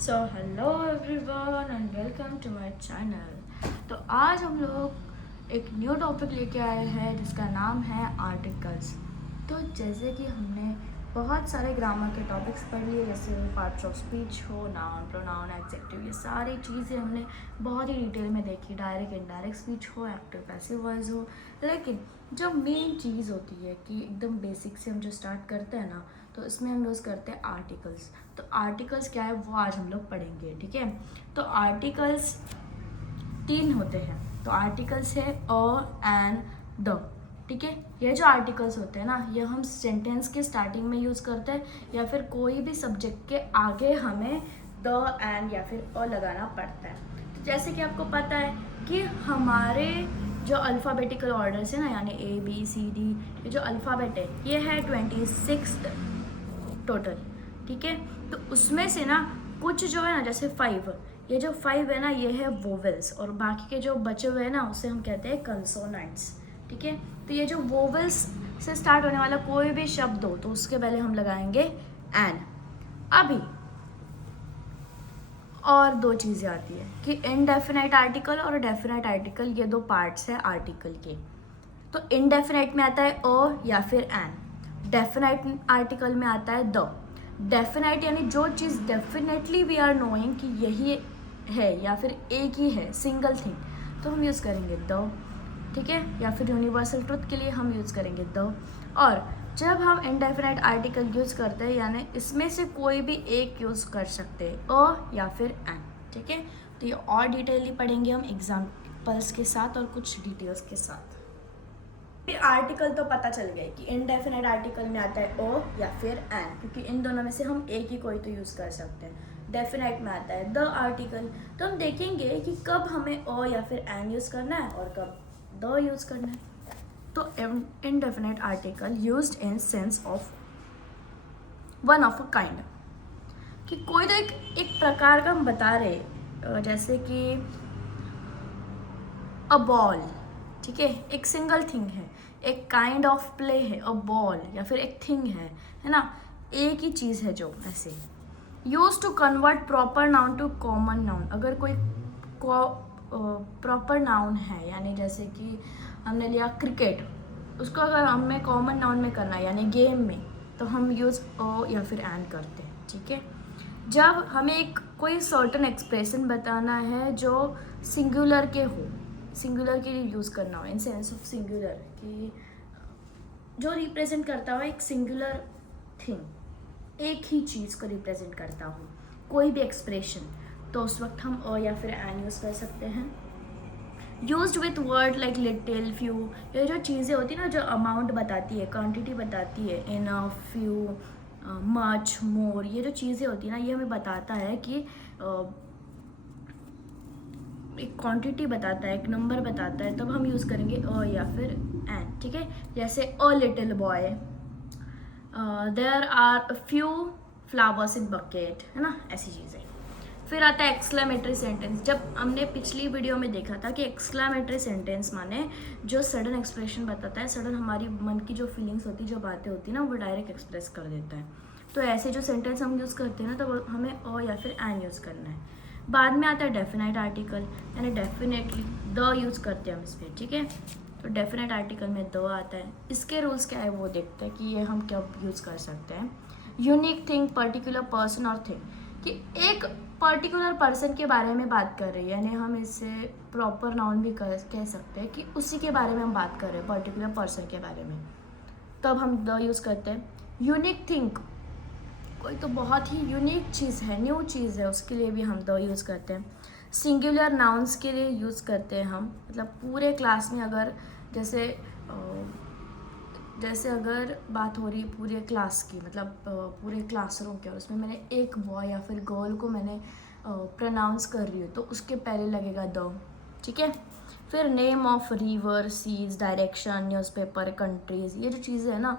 So hello everyone and welcome to my channel. तो आज हम लोग एक न्यू टॉपिक लेके आए हैं जिसका नाम है आर्टिकल्स। तो जैसे कि हमने बहुत सारे ग्रामर के टॉपिक्स पढ़ लिए, जैसे पार्ट्स ऑफ स्पीच हो, नाउन, प्रोनाउन, एडजेक्टिव, ये सारी चीज़ें हमने बहुत ही डिटेल में देखी। डायरेक्ट इनडायरेक्ट स्पीच हो, एक्टिव पैसिव वॉइस हो, लेकिन जो मेन चीज़ होती है कि एकदम बेसिक से हम जो स्टार्ट करते हैं ना, तो इसमें हम यूज़ करते हैं आर्टिकल्स। तो आर्टिकल्स क्या है वो आज हम लोग पढ़ेंगे, ठीक है। तो आर्टिकल्स तीन होते हैं। तो आर्टिकल्स है अ, एन, द, ठीक है। ये जो आर्टिकल्स होते हैं ना, ये हम सेंटेंस के स्टार्टिंग में यूज़ करते हैं या फिर कोई भी सब्जेक्ट के आगे हमें द, एन या फिर अ लगाना पड़ता है। तो जैसे कि आपको पता है कि हमारे जो अल्फ़ाबेटिकल ऑर्डर्स है ना, यानी ए बी सी डी, ये जो अल्फ़ाबेट है ये है 26 टोटल, ठीक है। तो उसमें से ना कुछ जो है ना, जैसे 5, ये जो 5 है ना ये है वोवेल्स, और बाकी के जो बचे हुए हैं ना उसे हम कहते हैं कंसोनेंट्स, ठीक है। तो ये जो वोवेल्स से स्टार्ट होने वाला कोई भी शब्द हो तो उसके पहले हम लगाएंगे एन। अभी और दो चीज़ें आती है कि इनडेफिनाइट आर्टिकल और डेफिनाइट आर्टिकल, ये दो पार्ट्स हैं आर्टिकल के। तो इनडेफिनाइट में आता है अ या फिर एन, डेफिनाइट आर्टिकल में आता है द। डेफिनाइट यानी जो चीज़ डेफिनेटली वी आर नोइंग कि यही है या फिर एक ही है, सिंगल थिंग, तो हम यूज़ करेंगे द, ठीक है। या फिर यूनिवर्सल ट्रुथ के लिए हम यूज़ करेंगे द। और जब हम इनडेफिनाइट आर्टिकल यूज़ करते हैं यानी इसमें से कोई भी एक यूज़ कर सकते हैं, अ या फिर एन, ठीक है। तो ये और डिटेलली पढ़ेंगे हम एग्जाम्पल्स के साथ और कुछ डिटेल्स के साथ। आर्टिकल तो पता चल गया कि इनडेफिनाइट आर्टिकल में आता है ओ या फिर एन, क्योंकि इन दोनों में से हम एक ही कोई तो यूज़ कर सकते हैं। डेफिनाइट में आता है द आर्टिकल, तो हम देखेंगे कि कब हमें ओ या फिर एन यूज़ करना है और कब द यूज़ करना है। तो indefinite article used in sense of one of a kind, कि कोई तो एक प्रकार का हम बता रहे, जैसे कि अ बॉल, ठीक है, एक सिंगल थिंग है, एक काइंड ऑफ प्ले है, अ बॉल या फिर एक थिंग है ना, एक ही चीज़ है जो ऐसे। Use to convert proper noun to common noun, अगर कोई प्रॉपर नाउन है, यानी जैसे कि हमने लिया क्रिकेट, उसको अगर हमें कॉमन नाउन में करना है यानी गेम में, तो हम यूज़ अ या फिर एन करते हैं, ठीक है। जब हमें एक कोई सर्टन एक्सप्रेशन बताना है जो सिंगुलर के हो, सिंगुलर के लिए यूज़ करना हो, इन सेंस ऑफ सिंगुलर, कि जो रिप्रेजेंट करता हो एक सिंगुलर थिंग, एक ही चीज़ को रिप्रेजेंट करता हो कोई भी एक्सप्रेशन, तो उस वक्त हम अ या फिर एन यूज़ कर सकते हैं। Use with word like little, few, ये जो चीज़ें होती है ना जो अमाउंट बताती है, क्वांटिटी बताती है, इनफ, फ्यू, मच, मोर, ये जो चीज़ें होती है ना ये हमें बताता है कि एक क्वांटिटी बताता है, एक नंबर बताता है, तब हम यूज़ करेंगे अ या फिर एन, ठीक है। जैसे a little boy, there are few flowers in bucket, है ना, ऐसी चीज़ें। फिर आता है एक्सक्लेमेटरी सेंटेंस। जब हमने पिछली वीडियो में देखा था कि एक्सक्लेमेटरी सेंटेंस माने जो सडन एक्सप्रेशन बताता है, सडन हमारी मन की जो फीलिंग्स होती है, जो बातें होती है ना, वो डायरेक्ट एक्सप्रेस कर देता है। तो ऐसे जो सेंटेंस हम यूज़ करते हैं ना, तो हमें अ या फिर एन यूज़ करना है। बाद में आता है डेफिनाइट आर्टिकल, यानी डेफिनेटली द यूज़ करते हैं हम इस पर, ठीक है। तो डेफिनेट आर्टिकल में द आता है। इसके रूल्स क्या है वो देखते हैं कि ये हम कब यूज़ कर सकते हैं। यूनिक थिंग, पर्टिकुलर पर्सन और थिंग, कि एक पर्टिकुलर पर्सन के बारे में बात कर रही है, यानी हम इससे प्रॉपर नाउन भी कह सकते हैं कि उसी के बारे में हम बात कर रहे हैं, पर्टिकुलर पर्सन के बारे में, तब हम द यूज़ करते हैं। यूनिक थिंग, कोई तो बहुत ही यूनिक चीज़ है, न्यू चीज़ है, उसके लिए भी हम द यूज़ करते हैं। सिंगुलर नाउन्स के लिए यूज़ करते हैं हम, मतलब पूरे क्लास में अगर जैसे जैसे अगर बात हो रही पूरे क्लास की, मतलब पूरे क्लासरूम के, और उसमें मैंने एक बॉय या फिर गर्ल को मैंने प्रोनाउंस कर रही हूँ, तो उसके पहले लगेगा द, ठीक है। फिर name of river, seas, direction, newspaper, countries, ये जो चीज़ें हैं ना,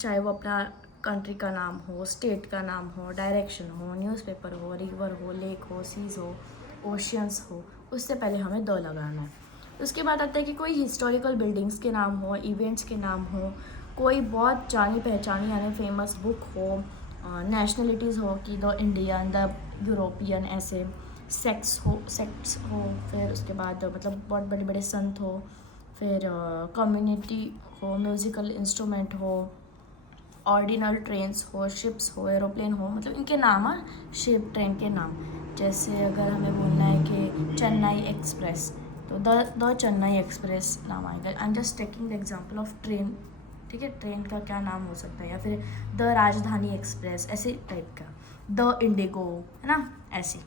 चाहे वो अपना कंट्री का नाम हो, स्टेट का नाम हो, डायरेक्शन हो, न्यूज़पेपर हो, रिवर हो, लेक हो, सीज हो, ओशियंस हो, उससे पहले हमें द लगाना है। उसके बाद आता है कि कोई हिस्टोरिकल बिल्डिंग्स के नाम हो, इवेंट्स के नाम हो, कोई बहुत जानी पहचानी यानी फेमस बुक हो, नेशनलिटीज़ हो कि द इंडियन, द यूरोपियन, ऐसे सेक्ट्स हो, फिर उसके बाद मतलब बहुत बड़े बड़े संत हो, फिर कम्युनिटी हो, म्यूज़िकल इंस्ट्रूमेंट हो, ऑर्डिनल ट्रेन्स हो, शिप्स हो, एरोप्लेन हो, मतलब इनके नाम है शिप ट्रेन के नाम। जैसे अगर हमें बोलना है कि चेन्नई एक्सप्रेस, तो द चेन्नई एक्सप्रेस नाम आएगा। I am just taking the example of train, ठीक है, ट्रेन का क्या नाम हो सकता है, या फिर द राजधानी एक्सप्रेस, ऐसे टाइप का, द इंडिगो, है ना, ऐसे।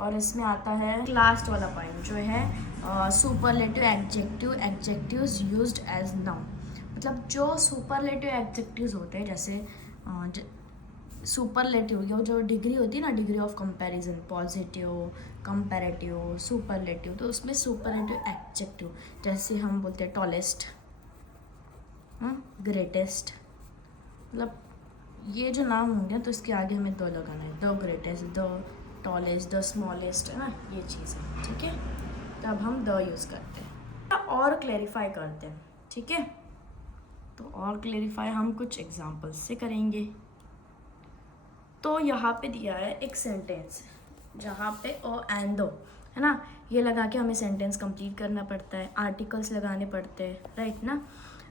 और इसमें आता है लास्ट वाला पॉइंट जो है superlative adjectives used as noun. मतलब जो सुपरलेटिव एडजेक्टिव्स होते हैं, जैसे सुपरलेटिव, जो डिग्री होती है ना, degree of comparison, positive, comparative, superlative, तो उसमें सुपरलेटिव एडजेक्टिव, जैसे हम बोलते हैं टॉलेस्ट, ग्रेटेस्ट, मतलब ये जो नाम होंगे तो इसके आगे हमें द लगाना है, the greatest, the tallest, the smallest, है ना, ये चीज़ है, ठीक है। तो अब हम द यूज़ करते हैं और क्लेरिफाई करते हैं, ठीक है। तो और क्लेरिफाई हम कुछ एग्जांपल्स से करेंगे। तो यहाँ पे दिया है एक सेंटेंस जहाँ पे ओ एंड दो, है ना, ये लगा के हमें सेंटेंस कंप्लीट करना पड़ता है, आर्टिकल्स लगाने पड़ते हैं, राइट ना।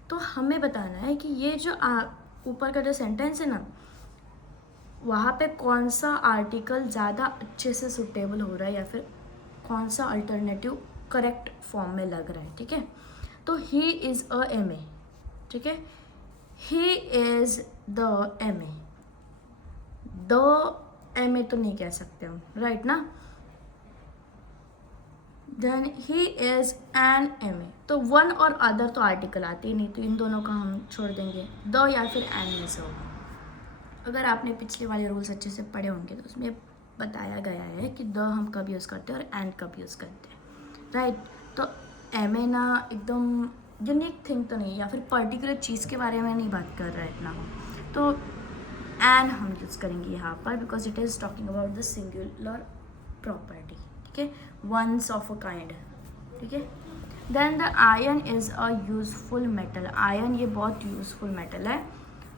तो हमें बताना है कि ये जो ऊपर का जो सेंटेंस है ना, वहाँ पे कौन सा आर्टिकल ज़्यादा अच्छे से सुटेबल हो रहा है, या फिर कौन सा अल्टरनेटिव करेक्ट फॉर्म में लग रहा है, ठीक है। तो he is a M A, ठीक है, he is the M A, the M A तो नहीं कह सकते हम, राइट ना। Then he is an M A, तो वन और अदर तो आर्टिकल आते ही नहीं, तो इन दोनों का हम छोड़ देंगे, द या फिर एन में से होगा। अगर आपने पिछले वाले रूल्स अच्छे से पढ़े होंगे तो उसमें बताया गया है कि द हम कब यूज़ करते हैं और एंड कब यूज़ करते हैं, राइट। तो एम ए ना एकदम यूनिक थिंग तो नहीं, या फिर पर्टिकुलर चीज़ के बारे में नहीं बात कर रहा है इतना, तो एंड हम यूज़ करेंगे यहाँ पर, because it is talking about the singular property, ठीक है, वंस ऑफ अ काइंड, ठीक है। Then the iron is a useful metal, iron ये बहुत यूज़फुल मेटल है,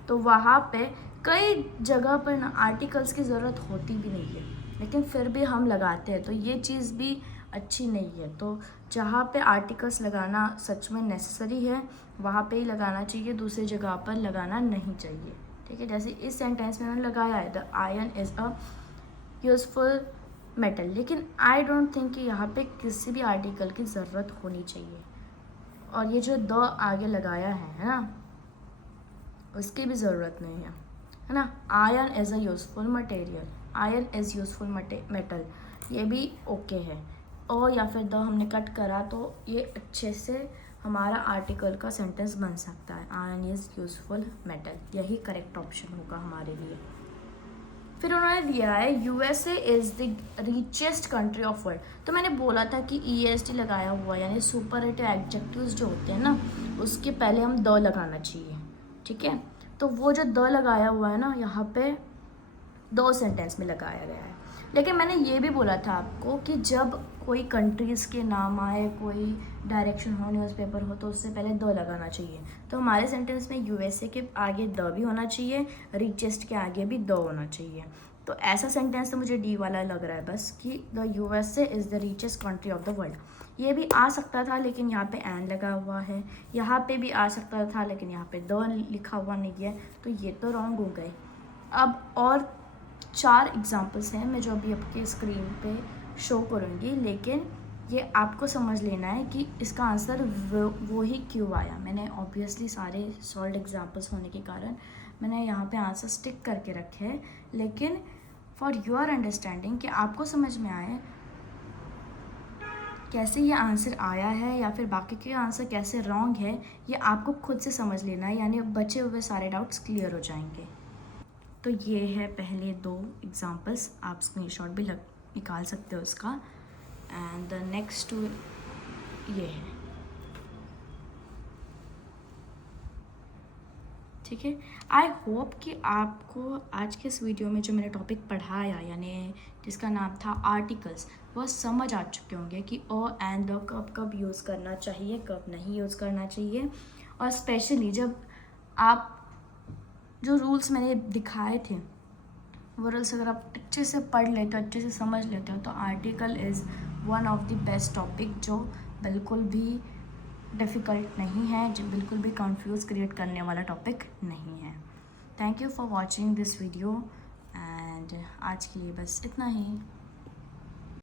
तो वहाँ पे कई जगह पर ना आर्टिकल्स की ज़रूरत होती भी नहीं है, लेकिन फिर भी हम लगाते हैं, तो ये चीज़ भी अच्छी नहीं है। तो जहाँ पे आर्टिकल्स लगाना सच में नेसेसरी है वहाँ पे ही लगाना चाहिए, दूसरी जगह पर लगाना नहीं चाहिए, ठीक है। जैसे इस सेंटेंस में मैंने लगाया है the iron is a useful metal, लेकिन आई डोंट थिंक कि यहाँ पे किसी भी आर्टिकल की ज़रूरत होनी चाहिए। और ये जो द आगे लगाया है ना, उसकी भी ज़रूरत नहीं है ना। Iron as a useful material, iron as useful metal, ये भी ओके है। और या फिर द हमने कट करा तो ये अच्छे से हमारा आर्टिकल का सेंटेंस बन सकता है, आयन इज़ यूज़फुल मेटल, यही करेक्ट ऑप्शन होगा हमारे लिए। फिर उन्होंने दिया है USA is the richest country of world, तो मैंने बोला था कि ईएसटी लगाया हुआ यानी सुपरलेटिव एडजेक्टिव्स जो होते हैं ना, उसके पहले हम द लगाना चाहिए, ठीक है। तो वो जो द लगाया हुआ है ना, यहाँ पे दो सेंटेंस में लगाया गया है। लेकिन मैंने ये भी बोला था आपको कि जब कोई कंट्रीज़ के नाम आए, कोई डायरेक्शन हो, न्यूज़पेपर हो, तो उससे पहले द लगाना चाहिए। तो हमारे सेंटेंस में यूएसए के आगे द भी होना चाहिए, रिचेस्ट के आगे भी द होना चाहिए। तो ऐसा सेंटेंस तो मुझे डी वाला लग रहा है बस, कि the USA is the richest country of the world. ये भी आ सकता था लेकिन यहाँ पे एन लगा हुआ है, यहाँ पे भी आ सकता था लेकिन यहाँ पे द लिखा हुआ नहीं है, तो ये तो रॉन्ग हो गए। अब और 4 एग्जाम्पल्स हैं मैं जो अभी आपके स्क्रीन पे शो करूँगी, लेकिन ये आपको समझ लेना है कि इसका आंसर वो ही क्यों आया। मैंने ऑब्वियसली सारे सॉल्व एग्जाम्पल्स होने के कारण मैंने यहाँ पे आंसर स्टिक करके रखे हैं, लेकिन फॉर योर अंडरस्टैंडिंग कि आपको समझ में आए कैसे ये आंसर आया है या फिर बाकी के आंसर कैसे रॉन्ग है, ये आपको खुद से समझ लेना है, यानी बचे हुए सारे डाउट्स क्लियर हो जाएंगे। तो ये है पहले 2 एग्जांपल्स, आप स्क्रीनशॉट भी निकाल सकते हो उसका। एंड द नेक्स्ट 2 ये है, ठीक है। आई होप कि आपको आज के इस वीडियो में जो मैंने टॉपिक पढ़ाया यानी जिसका नाम था आर्टिकल्स, वह समझ आ चुके होंगे कि ओ एंड द कब कब यूज़ करना चाहिए, कब नहीं यूज़ करना चाहिए। और स्पेशली जब आप जो रूल्स मैंने दिखाए थे वो रूल्स अगर आप अच्छे से पढ़ लेते हो, अच्छे से समझ लेते हो, तो article is one of the best topic, जो बिल्कुल भी डिफ़िकल्ट नहीं है, जो बिल्कुल भी कंफ्यूज क्रिएट करने वाला टॉपिक नहीं है। Thank you for watching this video and आज के लिए बस इतना ही।